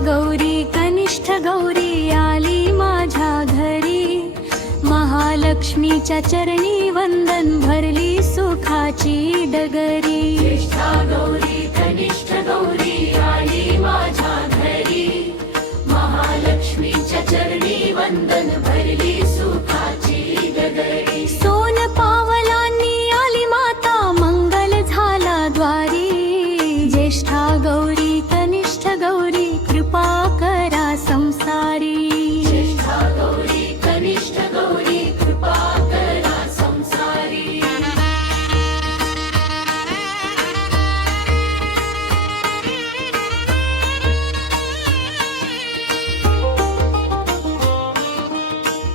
गौरी कनिष्ठ गौरी आली माझ्या घरी, महालक्ष्मीच्या चरणी वंदन भरली सुखाची डगरी। ज्येष्ठा गौरी कनिष्ठ गौरी आली माझ्या घरी, महालक्ष्मीच्या चरणी वंदन भरली सुखाची डगरी। सोन पावलांनी आली माता मंगल झाला द्वारी, ज्येष्ठा गौरी कनिष्ठ गौरी कृपा करा संसारी। ज्येष्ठा गौरी कनिष्ठ गौरी कृपा करा संसारी।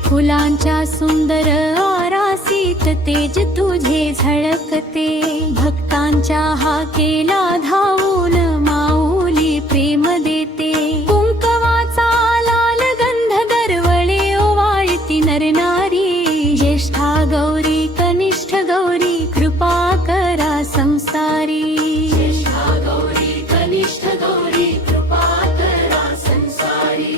फुलांच्या सुंदर आरासीत तेज तुझे झळकते, भक्तांच्या हाकेला धावून माऊली प्रेम देते। कुंकवाचा लाल गंध दरवळे ओवाळती नरनारी, ज्येष्ठा गौरी कनिष्ठ गौरी कृपा करा संसारी। ज्येष्ठा गौरी कनिष्ठ गौरी कृपा करा संसारी।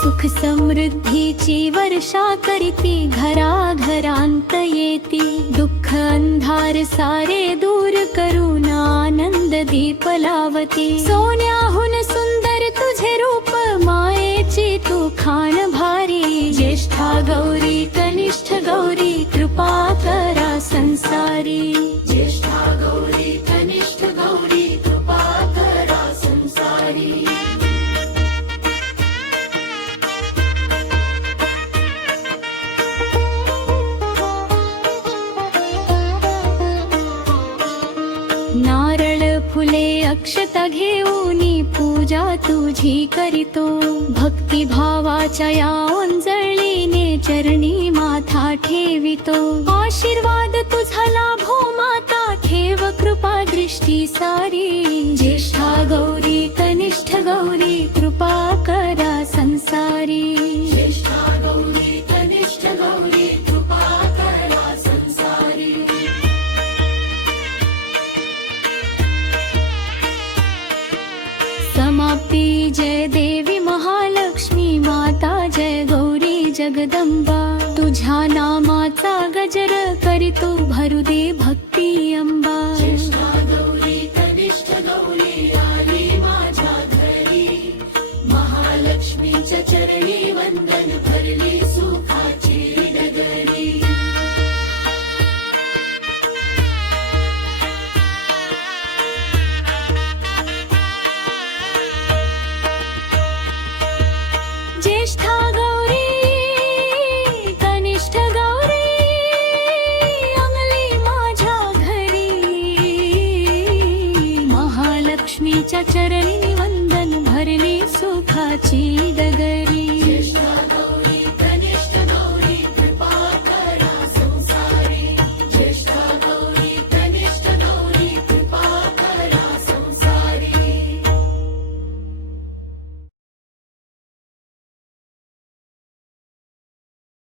सुख समृद्धीची वर्षा करती घराघरांत येती, दुःख अंधार सारे दूर करून आनंद दीप लावती। सोन्याहून सुंदर तुझे रूप मायेची तू खान भारी, ज्येष्ठा गौरी कनिष्ठ गौरी कृपा करा संसारी। ज्येष्ठा गौरी कनिष्ठ गौरी कृपा करा संसारी। नारळ फुले अक्षता घेऊनी पूजा तुझी करीतो, भक्ती भावाच्या या ओंजळीने चरणी माथा ठेवितो। आशीर्वाद तुझा लाभो माता ठेव कृपा दृष्टी सारी, ज्येष्ठा गौरी कनिष्ठ गौरी कृपा करा संसारी। ज्येष्ठा गौरी कनिष्ठ गौरी कृपा करा संसारी। समाप्ती जय देवी महालक्ष्मी माता, जय गौरी जगदंबा। तुझ्या नामाचा गजर करीतो भरू दे भक्ती अंबा। ज्येष्ठा गौरी कनिष्ठ गौरी आली माझ्या घरी, महालक्ष्मीच्या चरणी वंदन भरली सुखाची डगरी। ज्येष्ठा गौरी कनिष्ठ गौरी अंगली माझ्या घरी, महालक्ष्मीच्या चरणी वंदन भरली सुखाची